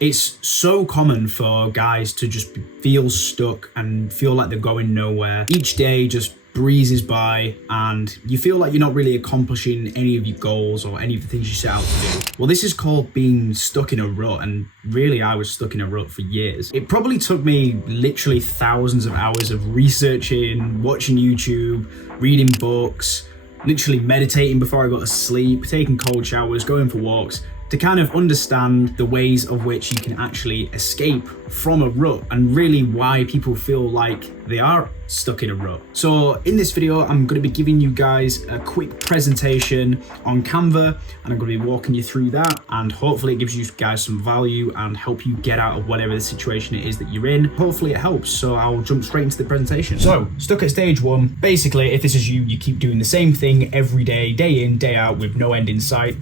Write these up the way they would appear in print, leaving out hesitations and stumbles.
It's so common for guys to just feel stuck and feel like they're going nowhere. Each day just breezes by and you feel like you're not really accomplishing any of your goals or any of the things you set out to do. Well, this is called being stuck in a rut, and really I was stuck in a rut for years. It probably took me literally thousands of hours of researching, watching YouTube, reading books, literally meditating before I got to sleep, taking cold showers, going for walks, to kind of understand the ways of which you can actually escape from a rut and really why people feel like they are stuck in a rut. So in this video, I'm going to be giving you guys a quick presentation on Canva, and I'm going to be walking you through that, and hopefully it gives you guys some value and help you get out of whatever the situation it is that you're in. Hopefully it helps. So I'll jump straight into the presentation. So stuck at stage one, basically if this is you keep doing the same thing every day, day in, day out with no end in sight.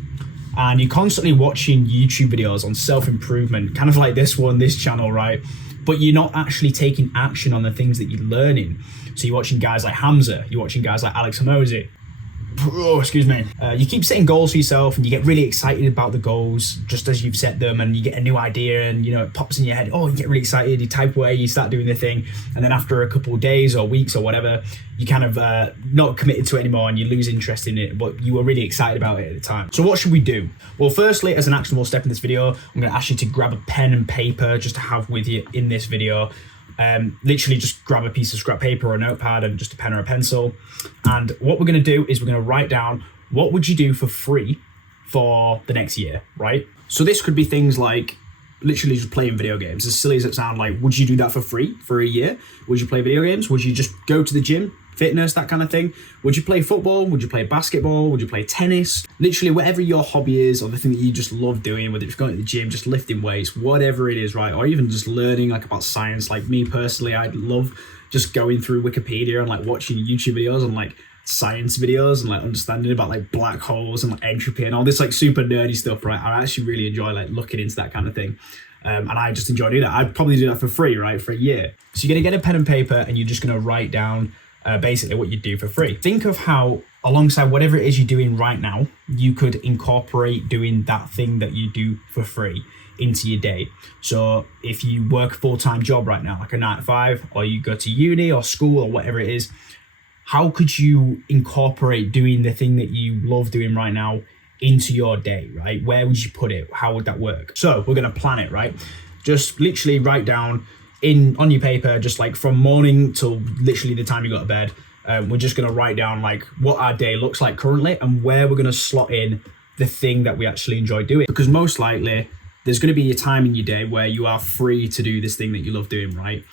And you're constantly watching YouTube videos on self-improvement, kind of like this channel, right? But you're not actually taking action on the things that you're learning. So you're watching guys like Hamza, you're watching guys like Alex Hormozi. Oh, excuse me. You keep setting goals for yourself and you get really excited about the goals just as you've set them, and you get a new idea and it pops in your head. Oh, you get really excited, you type away, you start doing the thing. And then after a couple of days or weeks or whatever, you kind of not committed to it anymore and you lose interest in it, but you were really excited about it at the time. So what should we do? Well, firstly, as an actionable step in this video, I'm going to ask you to grab a pen and paper just to have with you in this video. Literally just grab a piece of scrap paper or a notepad and just a pen or a pencil. And what we're going to do is we're going to write down what would you do for free for the next year, right? So this could be things like literally just playing video games. As silly as it sounds, like, would you do that for free for a year? Would you play video games? Would you just go to the gym? Fitness, that kind of thing? Would you play football? Would you play basketball? Would you play tennis? Literally whatever your hobby is, or the thing that you just love doing, whether it's going to the gym, just lifting weights, whatever it is, right? Or even just learning like about science. Like me personally, I love just going through Wikipedia and like watching YouTube videos and like science videos and like understanding about like black holes and like entropy and all this like super nerdy stuff, right? I actually really enjoy like looking into that kind of thing. And I just enjoy doing that. I'd probably do that for free, right? For a year. So you're going to get a pen and paper and you're just going to write down basically what you do for free. Think of how alongside whatever it is you're doing right now, you could incorporate doing that thing that you do for free into your day. So if you work a full-time job right now, like a 9 to 5, or you go to uni or school or whatever it is, how could you incorporate doing the thing that you love doing right now into your day, right? Where would you put it? How would that work? So we're going to plan it, right? Just literally write down on your paper, just like from morning till literally the time you go to bed. We're just going to write down like what our day looks like currently and where we're going to slot in the thing that we actually enjoy doing. Because most likely there's going to be a time in your day where you are free to do this thing that you love doing, right?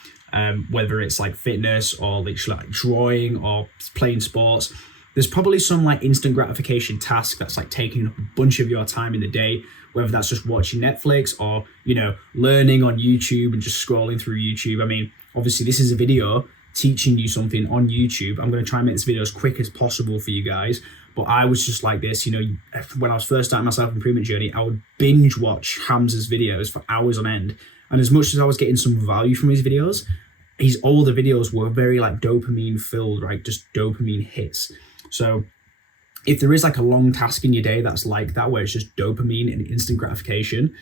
Whether it's like fitness or literally like drawing or playing sports. There's probably some like instant gratification task that's like taking up a bunch of your time in the day, whether that's just watching Netflix or, learning on YouTube and just scrolling through YouTube. I mean, obviously this is a video teaching you something on YouTube. I'm going to try and make this video as quick as possible for you guys. But I was just like this, when I was first starting my self-improvement journey, I would binge watch Hamza's videos for hours on end. And as much as I was getting some value from his videos, his older videos were very like dopamine filled, right? Just dopamine hits. So if there is like a long task in your day that's like that, where it's just dopamine and instant gratification,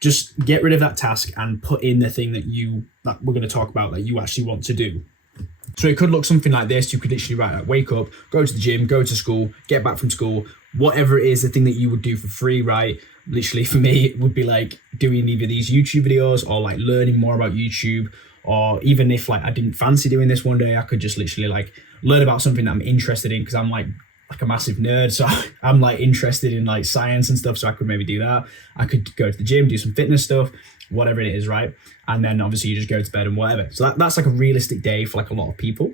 just get rid of that task and put in the thing that we're going to talk about that you actually want to do. So it could look something like this. You could literally write like, wake up, go to the gym, go to school, get back from school, whatever it is, the thing that you would do for free, right? Literally for me, it would be like doing either these YouTube videos or like learning more about YouTube. Or even if like I didn't fancy doing this one day, I could just literally like learn about something that I'm interested in, because I'm like a massive nerd. So I'm like interested in like science and stuff. So I could maybe do that. I could go to the gym, do some fitness stuff, whatever it is, right? And then obviously you just go to bed and whatever. So that's like a realistic day for like a lot of people.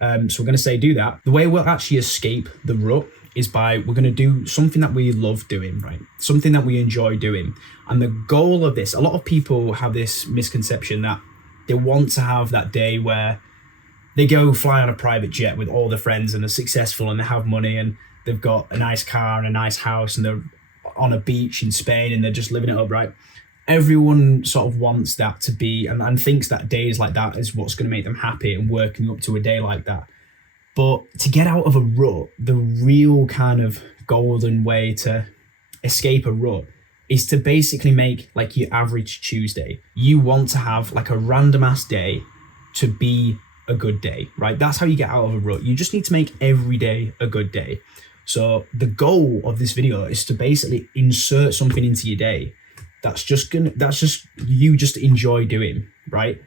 So we're going to say do that. The way we'll actually escape the rut is we're going to do something that we love doing, right? Something that we enjoy doing. And the goal of this, a lot of people have this misconception that they want to have that day where they go fly on a private jet with all their friends and are successful and they have money and they've got a nice car and a nice house and they're on a beach in Spain and they're just living it up, right? Everyone sort of wants that to be and thinks that days like that is what's going to make them happy and working up to a day like that. But to get out of a rut, the real kind of golden way to escape a rut is to basically make like your average Tuesday. You want to have like a random ass day to be a good day, right? That's how you get out of a rut. You just need to make every day a good day. So the goal of this video is to basically insert something into your day that's just you just enjoy doing, right?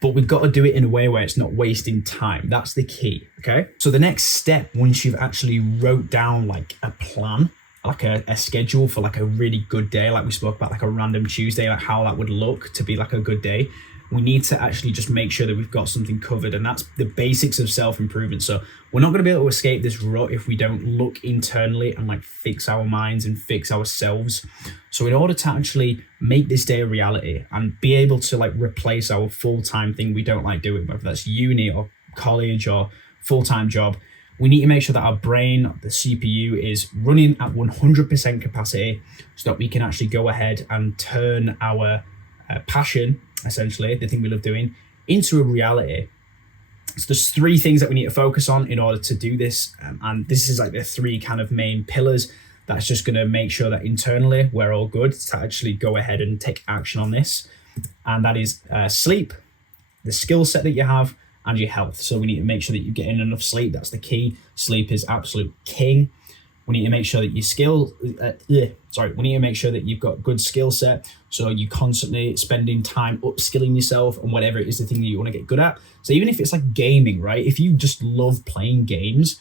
But we've got to do it in a way where it's not wasting time. That's the key, okay? So the next step, once you've actually wrote down like a plan, like a schedule for like a really good day, like we spoke about, like a random Tuesday, like how that would look to be like a good day, we need to actually just make sure that we've got something covered. And that's the basics of self-improvement. So we're not going to be able to escape this rut if we don't look internally and like fix our minds and fix ourselves. So in order to actually make this day a reality and be able to like replace our full-time thing we don't like doing, whether that's uni or college or full-time job, we need to make sure that our brain, the CPU, is running at 100% capacity so that we can actually go ahead and turn our passion, essentially, the thing we love doing, into a reality. So there's 3 things that we need to focus on in order to do this. And this is like the 3 kind of main pillars that's just going to make sure that internally we're all good to actually go ahead and take action on this. And that is sleep, the skill set that you have, and your health. So we need to make sure that you're getting enough sleep. That's the key. Sleep is absolute king. We need to make sure that we need to make sure that you've got good skill set. So you constantly spending time upskilling yourself on whatever it is the thing that you want to get good at. So even if it's like gaming, right? If you just love playing games,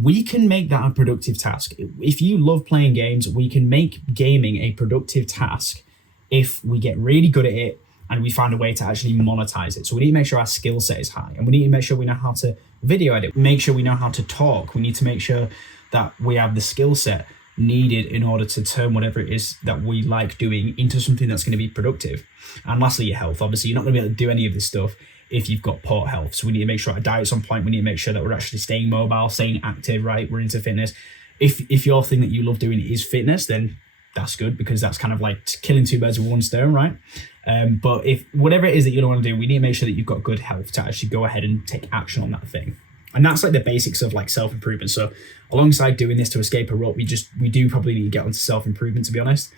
we can make that a productive task. If you love playing games, we can make gaming a productive task if we get really good at it and we find a way to actually monetize it. So we need to make sure our skill set is high, and we need to make sure we know how to video edit, make sure we know how to talk. We need to make sure that we have the skill set needed in order to turn whatever it is that we like doing into something that's going to be productive. And lastly, your health. Obviously, you're not going to be able to do any of this stuff if you've got poor health. So we need to make sure our diet's on point. We need to make sure that we're actually staying mobile, staying active, right? We're into fitness. If your thing that you love doing is fitness, then that's good, because that's kind of like killing 2 birds with 1 stone, right? But if whatever it is that you don't want to do, we need to make sure that you've got good health to actually go ahead and take action on that thing. And that's like the basics of like self-improvement. So alongside doing this to escape a rut, we do probably need to get onto self-improvement, to be honest.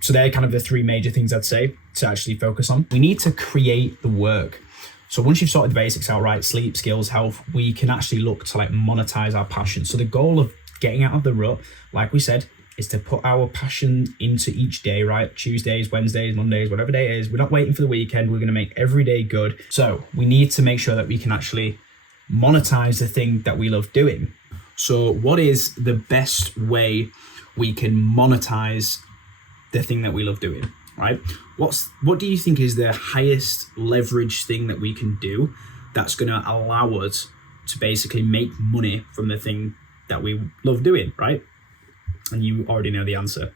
So they're kind of the 3 major things I'd say to actually focus on. We need to create the work. So once you've sorted the basics out, right, sleep, skills, health, we can actually look to like monetize our passion. So the goal of getting out of the rut, like we said, is to put our passion into each day, right? Tuesdays, Wednesdays, Mondays, whatever day it is. We're not waiting for the weekend. We're going to make every day good. So we need to make sure that we can actually monetize the thing that we love doing. So what is the best way we can monetize the thing that we love doing, right? What do you think is the highest leverage thing that we can do that's going to allow us to basically make money from the thing that we love doing, right? And you already know the answer.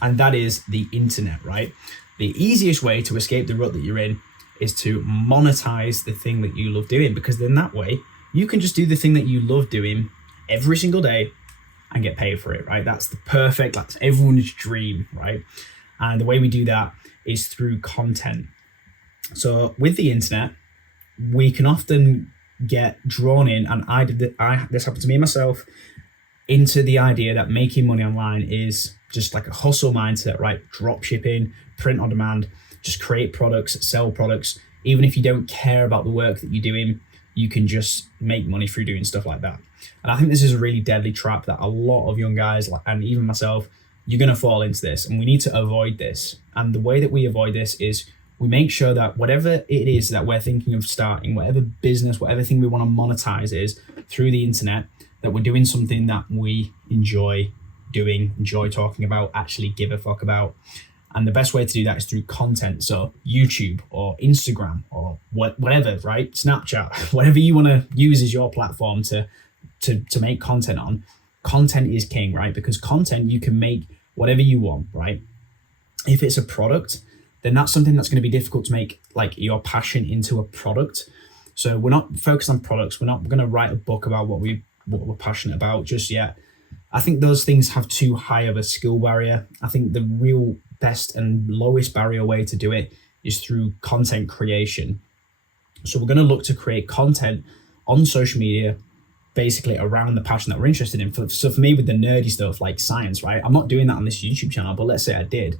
And that is the internet, right? The easiest way to escape the rut that you're in is to monetize the thing that you love doing, because then that way you can just do the thing that you love doing every single day and get paid for it, right? That's everyone's dream, right? And the way we do that is through content. So with the internet, we can often get drawn in, and this happened to me myself, into the idea that making money online is just like a hustle mindset, right? Drop shipping, print on demand, just create products, sell products. Even if you don't care about the work that you're doing, you can just make money through doing stuff like that. And I think this is a really deadly trap that a lot of young guys, and even myself, you're going to fall into this, and we need to avoid this. And the way that we avoid this is we make sure that whatever it is that we're thinking of starting, whatever business, whatever thing we want to monetize is through the internet, that we're doing something that we enjoy doing, enjoy talking about, actually give a fuck about. And the best way to do that is through content. So YouTube or Instagram or whatever, right? Snapchat, whatever you want to use as your platform to make content on. Content is king, right? Because content, you can make whatever you want, right? If it's a product, then that's something that's going to be difficult to make like your passion into a product. So we're not focused on products. We're not going to write a book about what we're passionate about just yet. I think those things have too high of a skill barrier. I think the real best and lowest barrier way to do it is through content creation. So we're going to look to create content on social media basically around the passion that we're interested in. So for me, with the nerdy stuff like science, right? I'm not doing that on this YouTube channel, but let's say I did.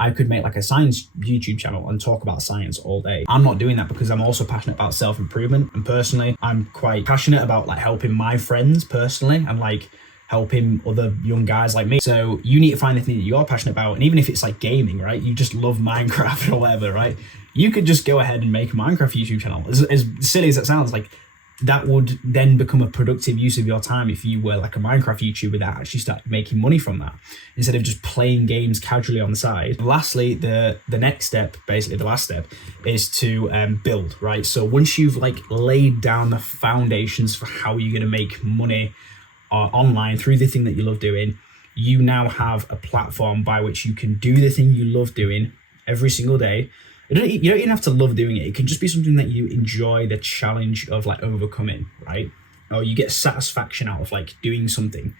I could make like a science YouTube channel and talk about science all day. I'm not doing that because I'm also passionate about self-improvement. And personally, I'm quite passionate about like helping my friends personally and like helping other young guys like me. So you need to find the thing that you're passionate about. And even if it's like gaming, right? You just love Minecraft or whatever, right? You could just go ahead and make a Minecraft YouTube channel. As silly as that sounds, like that would then become a productive use of your time if you were like a Minecraft YouTuber that actually started making money from that, instead of just playing games casually on the side. Lastly, the next step, basically the last step, is to build, right? So once you've like laid down the foundations for how you're going to make money online through the thing that you love doing, you now have a platform by which you can do the thing you love doing every single day. You don't even have to love doing it. It can just be something that you enjoy the challenge of like overcoming, right? Or you get satisfaction out of like doing something.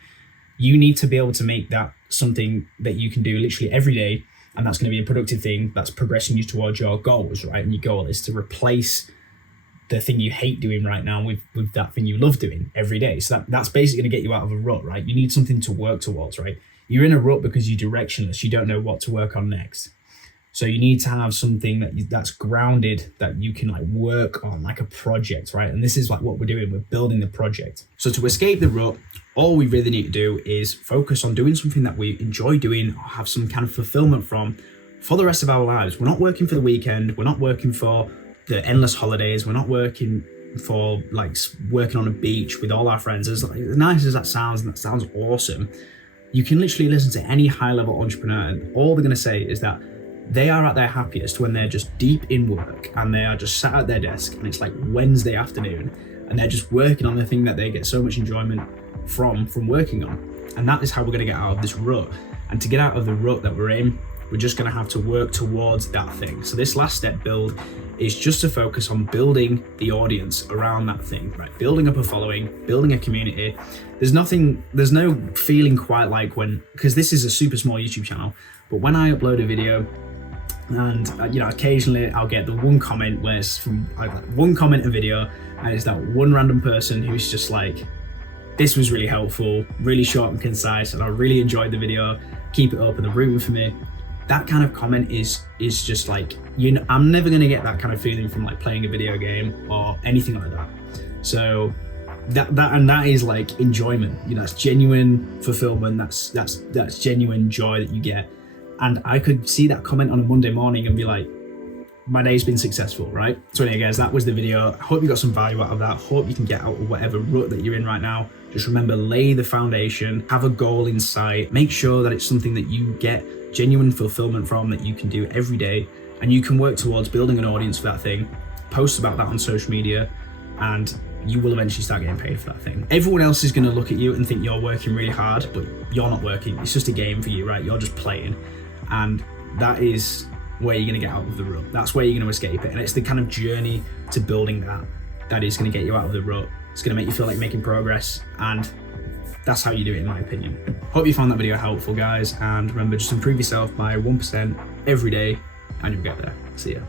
You need to be able to make that something that you can do literally every day. And that's going to be a productive thing that's progressing you towards your goals, right? And your goal is to replace the thing you hate doing right now with that thing you love doing every day. So that's basically going to get you out of a rut, right? You need something to work towards, right? You're in a rut because you're directionless. You don't know what to work on next. So you need to have something that's grounded, that you can like work on, like a project, right? And this is like what we're doing. We're building the project. So to escape the rut, all we really need to do is focus on doing something that we enjoy doing, or have some kind of fulfillment from for the rest of our lives. We're not working for the weekend. We're not working for the endless holidays. We're not working for like working on a beach with all our friends. As nice as that sounds, and that sounds awesome, you can literally listen to any high-level entrepreneur, and all they're going to say is that they are at their happiest when they're just deep in work and they are just sat at their desk and it's like Wednesday afternoon and they're just working on the thing that they get so much enjoyment from working on. And that is how we're going to get out of this rut. And to get out of the rut that we're in, we're just going to have to work towards that thing. So this last step build is just to focus on building the audience around that thing, right? Building up a following, building a community. There's no feeling quite like when, because this is a super small YouTube channel, but when I upload a video, and occasionally I'll get the one comment where it's from like one comment a video, and it's that one random person who's just like, this was really helpful, really short and concise, and I really enjoyed the video, keep it up, and they're rooting for me. That kind of comment is just like, I'm never gonna get that kind of feeling from like playing a video game or anything like that. So that is like enjoyment, that's genuine fulfillment, that's genuine joy that you get. And I could see that comment on a Monday morning and be like, my day's been successful, right? So anyway, guys, that was the video. I hope you got some value out of that. Hope you can get out of whatever rut that you're in right now. Just remember, lay the foundation, have a goal in sight, make sure that it's something that you get genuine fulfillment from, that you can do every day, and you can work towards building an audience for that thing, post about that on social media, and you will eventually start getting paid for that thing. Everyone else is gonna look at you and think you're working really hard, but you're not working. It's just a game for you, right? You're just playing. And that is where you're going to get out of the rut. That's where you're going to escape it. And it's the kind of journey to building that is going to get you out of the rut. It's going to make you feel like making progress. And that's how you do it, in my opinion. Hope you found that video helpful, guys. And remember, just improve yourself by 1% every day and you'll get there. See ya.